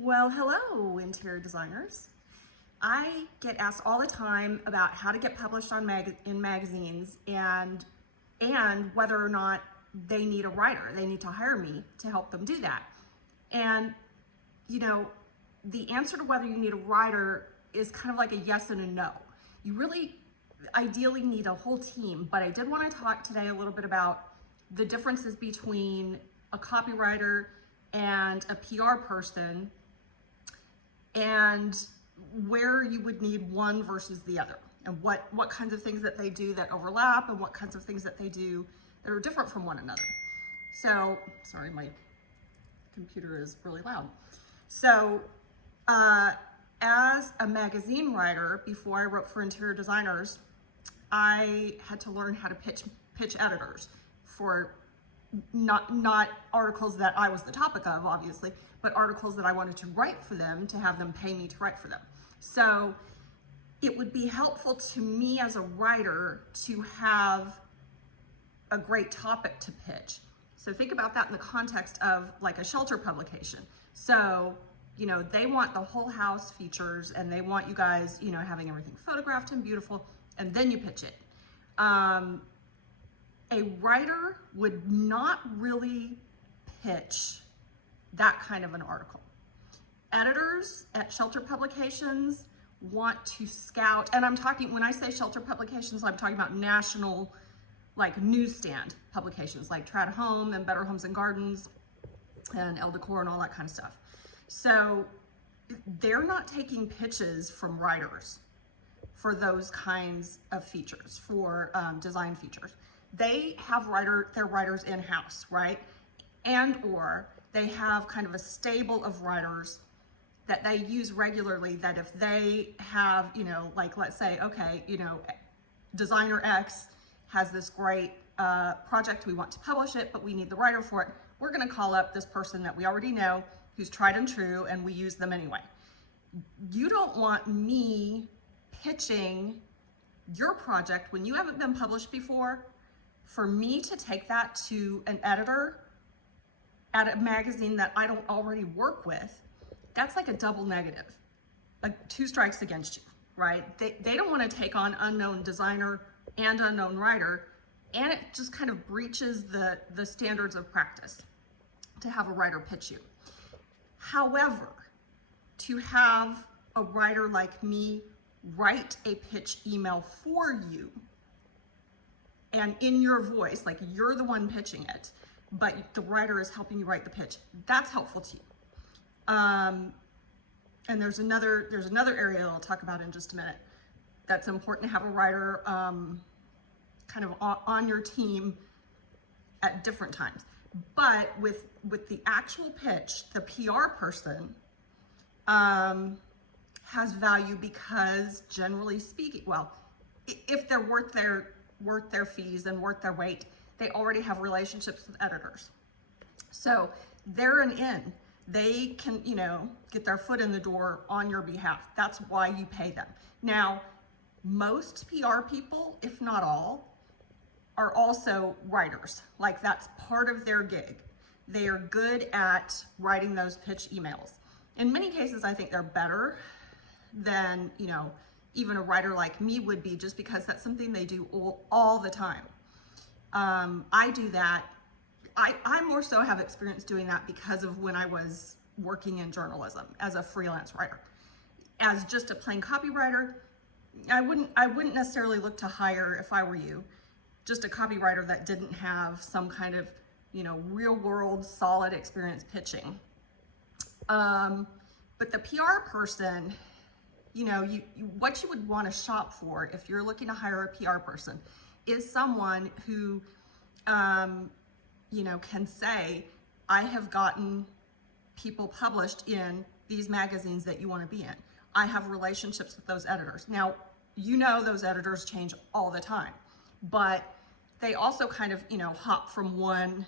Well, hello, interior designers. I get asked all the time about how to get published on in magazines and whether or not they need a writer. They need to hire me to help them do that. And you know, the answer to whether you need a writer is kind of like a yes and a no. You really ideally need a whole team, but I did want to talk today a little bit about the differences between a copywriter and a PR person, and where you would need one versus the other, and what kinds of things that they do that overlap and what kinds of things that they do that are different from one another. So, sorry, my computer is really loud. So, as a magazine writer, before I wrote for interior designers, I had to learn how to pitch editors for not articles that I was the topic of, obviously, but articles that I wanted to write for them, to have them pay me to write for them. So it would be helpful to me as a writer to have a great topic to pitch. So think about that in the context of like a shelter publication. So, you know, they want the whole house features and they want you guys, you know, having everything photographed and beautiful, and then you pitch it. A writer would not really pitch that kind of an article. Editors at shelter publications want to scout, and I'm talking, when I say shelter publications, I'm talking about national, like newsstand publications, like Trad Home and Better Homes and Gardens and El Decor and all that kind of stuff. So they're not taking pitches from writers for those kinds of features, for design features. They have their writers in-house, right? And or they have kind of a stable of writers that they use regularly, that if they have, you know, like let's say, okay, you know, designer X has this great project, we want to publish it, but we need the writer for it. We're gonna call up this person that we already know, who's tried and true, and we use them anyway. You don't want me pitching your project when you haven't been published before, for me to take that to an editor at a magazine that I don't already work with. That's like a double negative, like 2 strikes against you, right? They don't want to take on unknown designer and unknown writer, and it just kind of breaches the standards of practice to have a writer pitch you. However, to have a writer like me write a pitch email for you, and in your voice, like you're the one pitching it, but the writer is helping you write the pitch, that's helpful to you. And there's another area that I'll talk about in just a minute that's important to have a writer kind of on your team at different times. But with the actual pitch, the PR person has value because, generally speaking, well, if they're worth their fees and worth their weight, they already have relationships with editors. So they're an in. They can, you know, get their foot in the door on your behalf. That's why you pay them. Now, most PR people, if not all, are also writers. Like that's part of their gig. They are good at writing those pitch emails. In many cases, I think they're better than, you know, even a writer like me would be, just because that's something they do all the time. I do that. I more so have experience doing that because of when I was working in journalism as a freelance writer. As just a plain copywriter, I wouldn't necessarily look to hire, if I were you, just a copywriter that didn't have some kind of, you know, real world solid experience pitching. But the PR person, you know, what you would want to shop for if you're looking to hire a PR person is someone who, you know, can say, I have gotten people published in these magazines that you want to be in. I have relationships with those editors. Now, you know, those editors change all the time, but they also kind of, you know, hop from one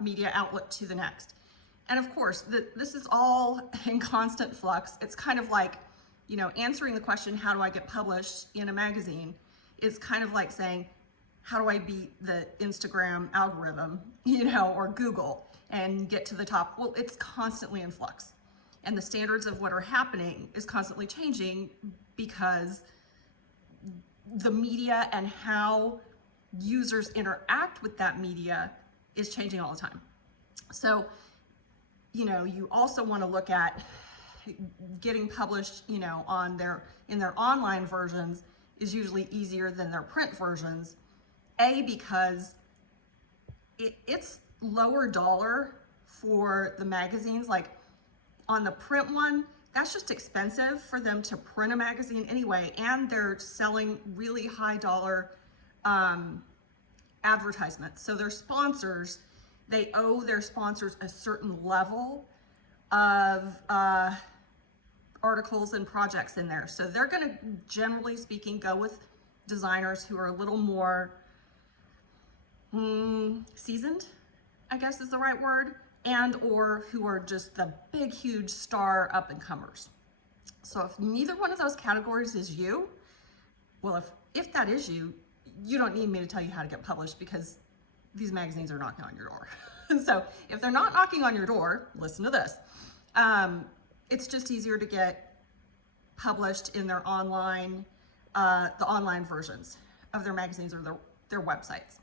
media outlet to the next. And of course, this is all in constant flux. It's kind of like, you know, answering the question, how do I get published in a magazine, is kind of like saying, how do I beat the Instagram algorithm, you know, or Google and get to the top? Well, it's constantly in flux. and the standards of what are happening is constantly changing because the media and how users interact with that media is changing all the time. So, you also want to look at getting published, in their online versions is usually easier than their print versions. Because it's lower dollar for the magazines. Like on the print one, that's just expensive for them to print a magazine anyway, and they're selling really high dollar advertisements. So their sponsors, they owe their sponsors a certain level of articles and projects in there. So they're going to, generally speaking, go with designers who are a little more seasoned, I guess is the right word, and or who are just the big, huge star up-and-comers. So if neither one of those categories is you, well, if that is you, you don't need me to tell you how to get published, because these magazines are knocking on your door. So if they're not knocking on your door, listen to this. It's just easier to get published in their online, the online versions of their magazines or their websites.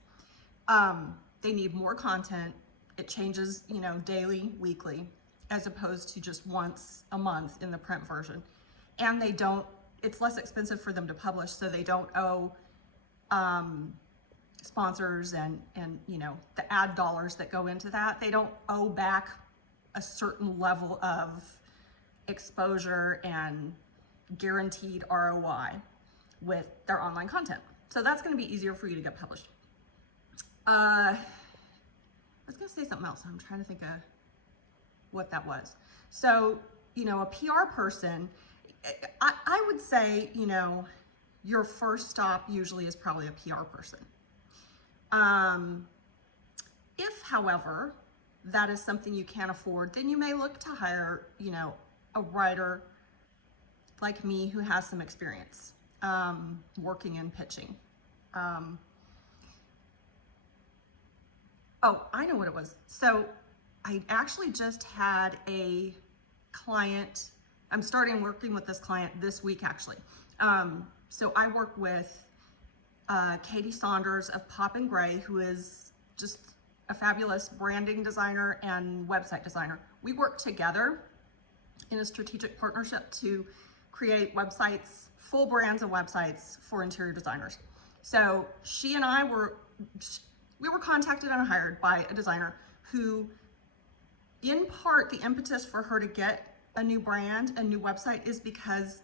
They need more content. It changes, daily, weekly, as opposed to just once a month in the print version. And it's less expensive for them to publish, so they don't owe sponsors and the ad dollars that go into that. They don't owe back a certain level of exposure and guaranteed ROI with their online content. So that's going to be easier for you to get published. I was going to say something else. I'm trying to think of what that was. So, a PR person, I would say, your first stop usually is probably a PR person. If, however, that is something you can't afford, then you may look to hire, a writer like me who has some experience working in pitching. Oh, I know what it was. So I actually just had a client. I'm starting working with this client this week, actually. So I work with Katie Saunders of Pop and Gray, who is just a fabulous branding designer and website designer. We work together in a strategic partnership to create websites, full brands of websites for interior designers. So she and I were contacted and hired by a designer who, in part, the impetus for her to get a new brand, a new website, is because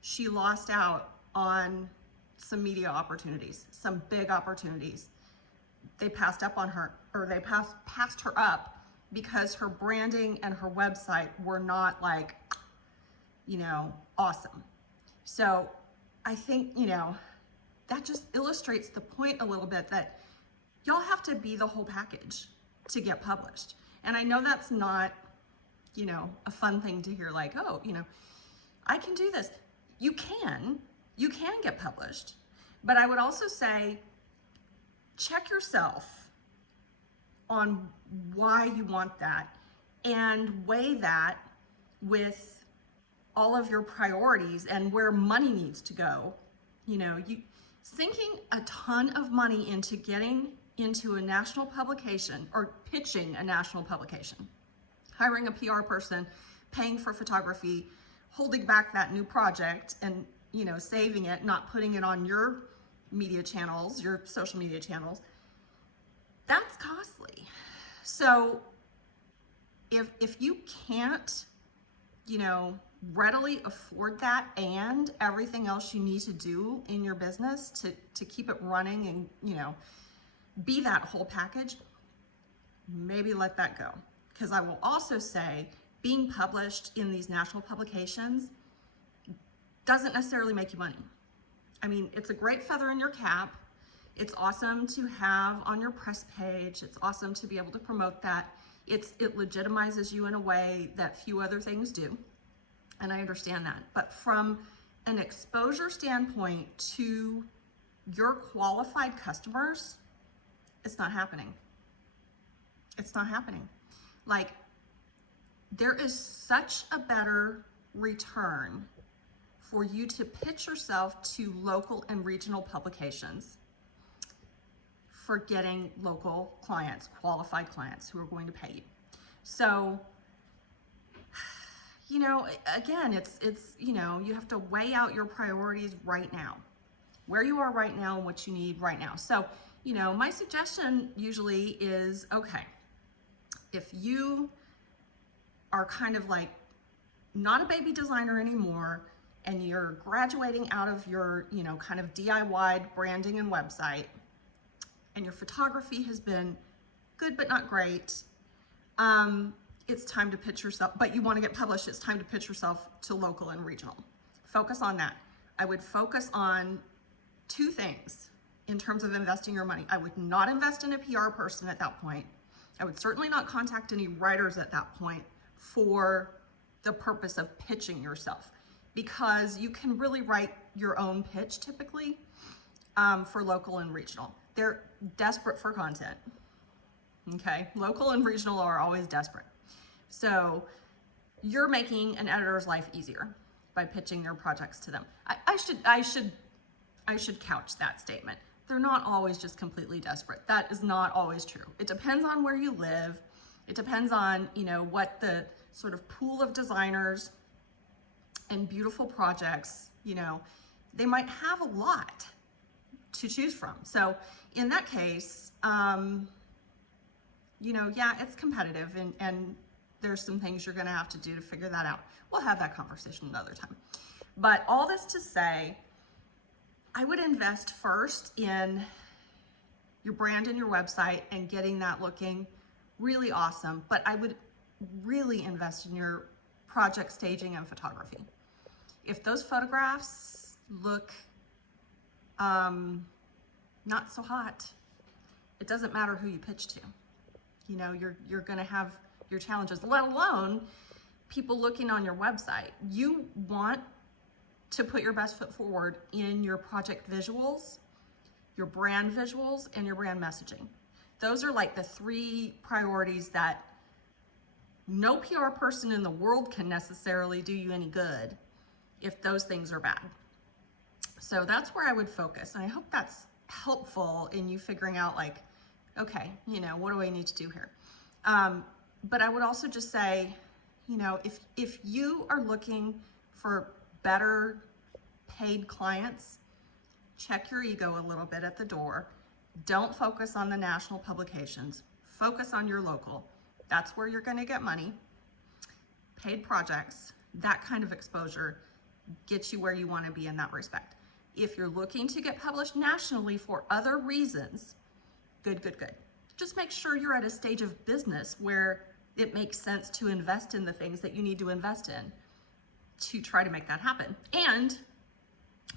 she lost out on some media opportunities, some big opportunities. They passed up on her, or they passed her up because her branding and her website were not like, awesome. So I think, that just illustrates the point a little bit that y'all have to be the whole package to get published. And I know that's not, a fun thing to hear, like, oh, I can do this. You can get published, but I would also say, check yourself on why you want that and weigh that with all of your priorities and where money needs to go. Sinking a ton of money into getting into a national publication or pitching a national publication, hiring a PR person, paying for photography, holding back that new project and, saving it, not putting it on your media channels, your social media channels, that's costly. So if you can't, readily afford that and everything else you need to do in your business to keep it running and, be that whole package, maybe let that go. Because I will also say, being published in these national publications doesn't necessarily make you money. I mean, it's a great feather in your cap. It's awesome to have on your press page. It's awesome to be able to promote that. It legitimizes you in a way that few other things do. And I understand that. But from an exposure standpoint to your qualified customers, it's not happening. It's not happening. Like, there is such a better return for you to pitch yourself to local and regional publications for getting local clients, qualified clients who are going to pay you. So, you know, again, it's you know, you have to weigh out your priorities right now, where you are right now and what you need right now. So, you know, my suggestion usually is, okay, if you are kind of like not a baby designer anymore and you're graduating out of your, you know, kind of DIY branding and website, and your photography has been good but not great, it's time to pitch yourself, but you want to get published, it's time to pitch yourself to local and regional. Focus on that. I would focus on two things in terms of investing your money. I would not invest in a PR person at that point. I would certainly not contact any writers at that point for the purpose of pitching yourself, because you can really write your own pitch typically for local and regional. They're desperate for content, okay? Local and regional are always desperate. So you're making an editor's life easier by pitching their projects to them. I should couch that statement. They're not always just completely desperate. That is not always true. It depends on where you live. It depends on, you know, what the sort of pool of designers and beautiful projects, you know, they might have a lot to choose from. So in that case, you know, yeah, it's competitive and there's some things you're gonna have to do to figure that out. We'll have that conversation another time. But all this to say, I would invest first in your brand and your website and getting that looking really awesome. But I would really invest in your project staging and photography. If those photographs look not so hot, it doesn't matter who you pitch to. You know, you're gonna have your challenges, let alone people looking on your website. You want to put your best foot forward in your project visuals, your brand visuals, and your brand messaging. Those are like the three priorities that no PR person in the world can necessarily do you any good if those things are bad. So that's where I would focus. And I hope that's helpful in you figuring out, like, okay, you know, what do I need to do here? But I would also just say, you know, if you are looking for better paid clients, check your ego a little bit at the door. Don't focus on the national publications. Focus on your local. That's where you're going to get money. Paid projects, that kind of exposure gets you where you want to be in that respect. If you're looking to get published nationally for other reasons, good. Just make sure you're at a stage of business where it makes sense to invest in the things that you need to invest in to try to make that happen. And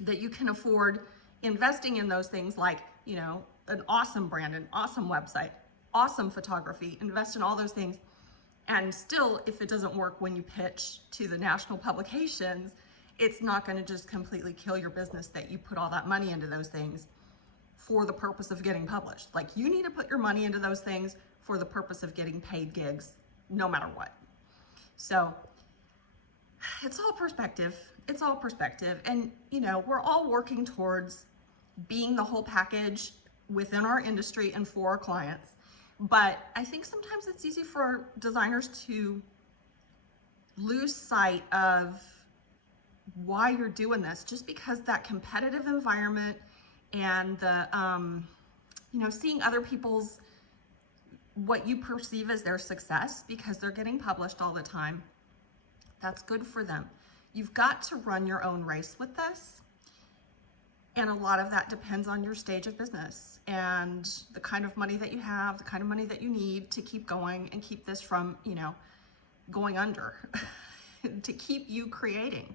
that you can afford investing in those things like, you know, an awesome brand, an awesome website, awesome photography, invest in all those things. And still, if it doesn't work when you pitch to the national publications, it's not going to just completely kill your business that you put all that money into those things for the purpose of getting published. Like, you need to put your money into those things for the purpose of getting paid gigs, no matter what. So it's all perspective. It's all perspective. And, you know, we're all working towards being the whole package within our industry and for our clients. But I think sometimes it's easy for designers to lose sight of why you're doing this, just because that competitive environment and the, you know, seeing other people's, what you perceive as their success because they're getting published all the time, that's good for them. You've got to run your own race with this. And a lot of that depends on your stage of business and the kind of money that you have, the kind of money that you need to keep going and keep this from, you know, going under, to keep you creating.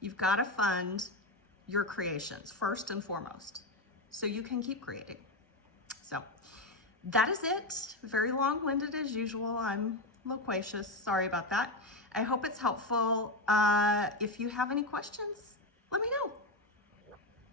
You've got to fund your creations first and foremost so you can keep creating. So that is it. Very long-winded as usual. I'm loquacious. Sorry about that. I hope it's helpful. If you have any questions, let me know.